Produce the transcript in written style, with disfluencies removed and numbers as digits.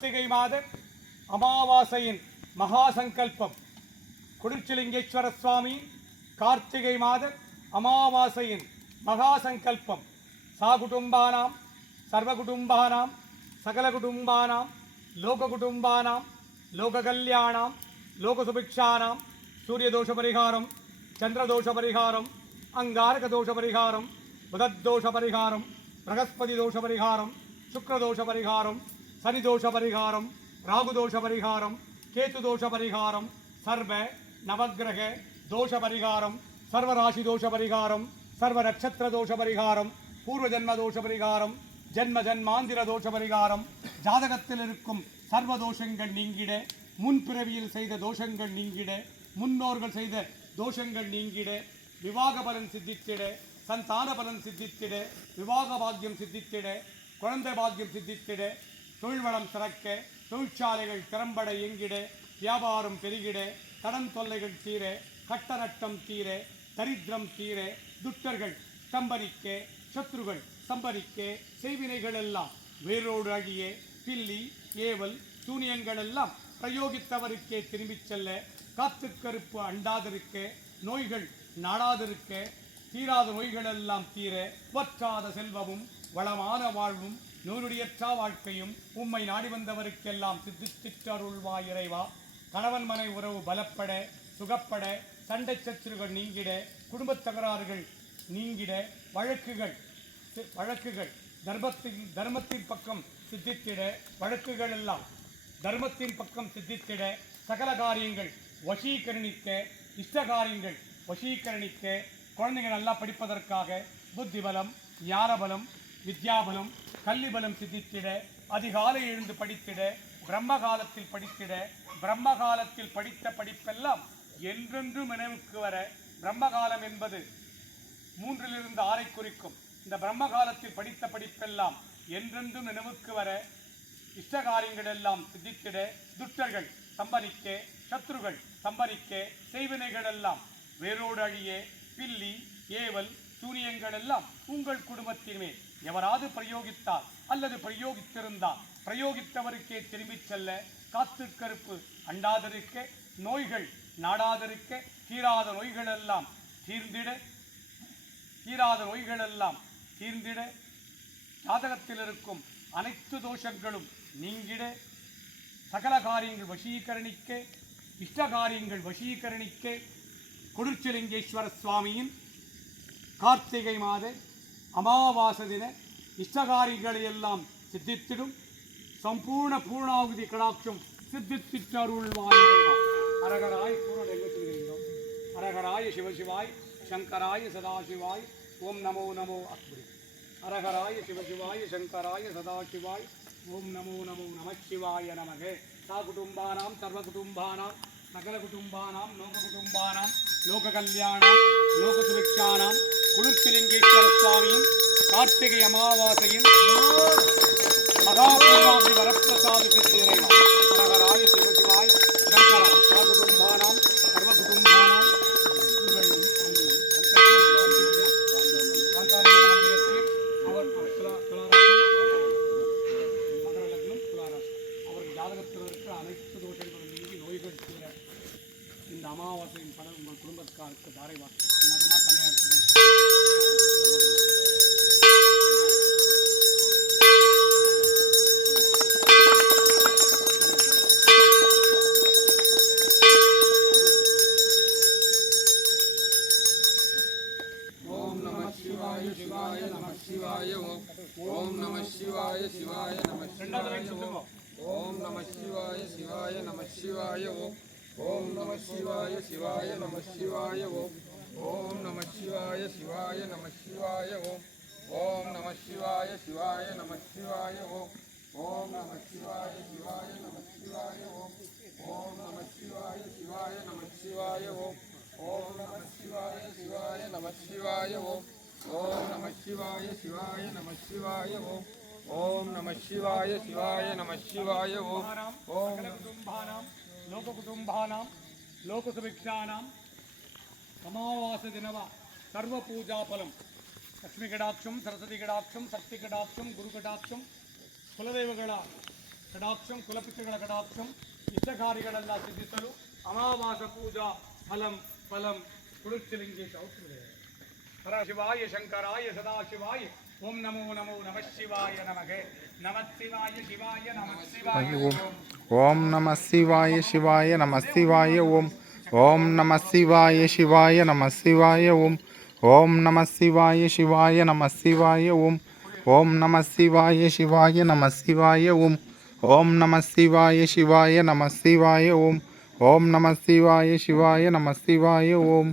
கார்த்திகை மாத அமாவாசையின் மகாசங்கல்பம் குடிர்ச்சிலிங்கேஸ்வர சுவாமி கார்த்திகை மாத அமாவாசையின் மகாசங்கல்பம் சாகுடும்பானாம் சர்வகுடும்பானாம் சகலகுடும்பானாம் லோககுடும்பானாம் லோககல்யாணாம் லோகசுபிக்ஷானாம் சூரியதோஷ பரிகாரம் சந்திரதோஷ பரிகாரம் அங்காரகதோஷ பரிகாரம் புதத்தோஷ பரிகாரம் பிரகஸ்பதி தோஷ பரிகாரம் சுக்ரதோஷ பரிகாரம் சனிதோஷ பரிகாரம் ராகுதோஷ பரிகாரம் கேதுதோஷ பரிகாரம் சர்வ நவக்கிரக தோஷ பரிகாரம் சர்வராசி தோஷ பரிகாரம் சர்வ நட்சத்திர தோஷ பரிகாரம் பூர்வ ஜன்ம தோஷ பரிகாரம் ஜன்ம ஜன்மாந்திர தோஷ பரிகாரம் ஜாதகத்தில் இருக்கும் சர்வ தோஷங்கள் நீங்கிட முன்பிறவியில் செய்த தோஷங்கள் நீங்கிட முன்னோர்கள் செய்த தோஷங்கள் நீங்கிட விவாக பலன் சித்தித்திட சந்தான பலன் சித்தித்திட விவாக பாக்கியம் சித்தித்திட குழந்தை பாக்கியம் சித்தித்திட தொழில் வளம் சிறக்க தொழிற்சாலைகள் திறம்பட இயங்கிட வியாபாரம் பெருகிட கடன் தொல்லைகள் தீர கட்ட நட்டம் தீர தரித்திரம் தீர துட்டர்கள் ஸ்தம்பரிக்க சத்ருகள் சம்பரிக்க செய்வினைகள் எல்லாம் வேரோடு அழிய பில்லி ஏவல் சூனியங்கள் எல்லாம் பிரயோகித்தவருக்கே திரும்பிச் செல்ல காத்து கருப்பு அண்டாதிருக்க நோய்கள் நாடாதிருக்க தீராத நோய்கள் எல்லாம் தீர வற்றாத செல்வமும் வளமான வாழ்வும் நூறுடையற்றா வாழ்க்கையும் உம்மை நாடி வந்தவருக்கெல்லாம் சித்தித்தருள்வாய் இறைவா. கணவன் மனை உறவு பலப்பட சுகப்பட சண்டை சச்சுறுகள் நீங்கிட குடும்பத் தகராறுகள் நீங்கிட வழக்குகள் தர்மத்தின் பக்கம் சித்தித்திட வழக்குகள் எல்லாம் தர்மத்தின் பக்கம் சித்தித்திட சகல காரியங்கள் வசீகரணிக்க இஷ்ட காரியங்கள் வசீகரணிக்க குழந்தைகள் நல்லா படிப்பதற்காக புத்தி பலம் ஞான பலம் வித்யாபலம் கல்வி பலம் சித்தித்திட அதிகாலை எழுந்து படித்திட பிரம்ம காலத்தில் படித்திட பிரம்ம காலத்தில் படித்த படிப்பெல்லாம் என்றென்றும் நினைவுக்கு வர பிரம்மகாலம் என்பது 3 6 குறிக்கும். இந்த பிரம்ம காலத்தில் படித்த படிப்பெல்லாம் என்றென்றும் நினைவுக்கு வர இஷ்டகாரியங்கள் எல்லாம் சித்தித்திட துட்டர்கள் சம்பரிக்க சத்ருகள் சம்பரிக்க செய்வினைகள் எல்லாம் வேரோடு அழிய பில்லி ஏவல் சூனியங்கள் எல்லாம் உங்கள் குடும்பத்தின் மேல் எவராது பிரயோகித்தால் அல்லது பிரயோகித்திருந்தால் பிரயோகித்தவருக்கே திரும்பிச் செல்ல காத்து கருப்பு அண்டாதிருக்க நோய்கள் நாடாதிருக்க தீராத நோய்கள் எல்லாம் தீர்ந்திட ஜாதகத்தில் இருக்கும் அனைத்து தோஷங்களும் நீங்கிட சகல காரியங்கள் வசீகரணிக்க இஷ்ட காரியங்கள் வசீகரணிக்க குடிர்ச்சிலிங்கேஸ்வர சுவாமியின் கார்த்திகை மாத அமாவாசை தின இஷ்டகாரிகளை எல்லாம் சித்தித்திடும் சம்பூர்ண பூர்ணாகுதி கடாட்சம் சித்தித்திட்டருள்வாய். அரகராய் அரகராய சிவசிவாய் சங்கராய சதாசிவாய் ஓம் நமோ நமோ அக்பரி. அரகராய சிவசிவாய சங்கராய சதாசிவாய் ஓம் நமோ நமோ நமச்சிவாய நமகே. சா குடும்பானாம் சர்வகுடும்பானாம் சகலகுடும்பானாம் லோககுடும்பானாம் லோககல்யாணாம் லோகசுபிக்ஷானாம் குடிர்ச்சிலிங்கேஸ்வர சுவாமியின் கார்த்திகை அமாவாசையின் மகாபூர்வாதி வரப்பிரசாத சித்தி இறைவா. அரகராய சிவசிவாய் சங்கரா சா குடும்பானாம் சர்வகுடும்பானாம் அவர்கள் ஜாதகத்தில் இருக்கிற அனைத்து தோஷங்களும் நீங்கி நோய்கள் தீர இந்த அமாவாசையின் பலன் உங்கள் குடும்பத்துக்காருக்கு தாரை வார்த்தை மதமாக தனியாக இருக்கணும். ஓம் நம சிவாய சிவாய நம சிவாய ஓம் நம சிவாய சிவாய நம சிவாய ஓம் நம சிவாய சிவாய நம சிவாய ஓம் நம சிவாய சிவாய நம சிவாய ஓம் நம சிவாய சிவாய நம சிவாய ஓம் நம சிவாய சிவாய நம சிவாய ஓம் நம சிவாய சிவாய நம சிவாய ஓம் நம சிவாய சிவாய நம சிவாய ஓம் நம சிவாய சிவாய நம சிவாய ஓம் நம சிவாய சிவாய நம சிவாய ஓம் நம சிவாய சிவாய நம சிவாய ஓம் குடும்பானாம் லோககுடும்பானாம் லோகசுபிக்ஷானாம் அமாவாசை தினவ சர்வ பூஜா பலம் லக்ஷ்மி கடாட்சம் சரஸ்வதி கடாட்சம் சக்தி கடாட்சம் குரு கடாட்சம் குலதெய்வಗಳ ಕಟಾಕ್ಷಂ ಕುಲಪಿತೃಗಳ ಕಟಾಕ್ಷಂ ಇಷ್ಟಕಾರಿಗಳೆಲ್ಲ ಸಿದ್ಧಿಸಲು ಅಮಾವಾಸ ಪೂಜಾ ಫಲಂ ಕುರುಶ್ರೀಲಿಂಗೇಶ ಹರ ಶಿವಾಯ ಶಂಕರಾಯ ಸದಾಶಿವಾಯ ಓಂ ನಮೋ ನಮಃ ಶಿವಾಯ ನಮಗೆ ನಮಃ ಶಿವಾಯ ಶಿವಾಯ ನಮಃ ಶಿವಾಯ ಓಂ ನಮಃ ಶಿವಾಯ ಶಿವಾಯ ನಮಃ ಶಿವಾಯ ಓಂ ನಮಃ ಶಿವಾಯ ಶಿವಾಯ ನಮಃ ಶಿವಾಯ ಓಂ ನಮಃ ಶಿವಾಯ ಶಿವಾಯ ನಮಃ ಶಿವಾಯ ಓಂ ನಮಃ ಶಿವಾಯ ಶಿವಾಯ ನಮಃ ಶಿವಾಯ ಓಂ ನಮಃ ಶಿವಾಯ ಶಿವಾಯ ನಮಃ ಶಿವಾಯ ಓಂ ನಮಃ ಶಿವಾಯ ಶಿವಾಯ ನಮಃ ಶಿವಾಯ ಓಂ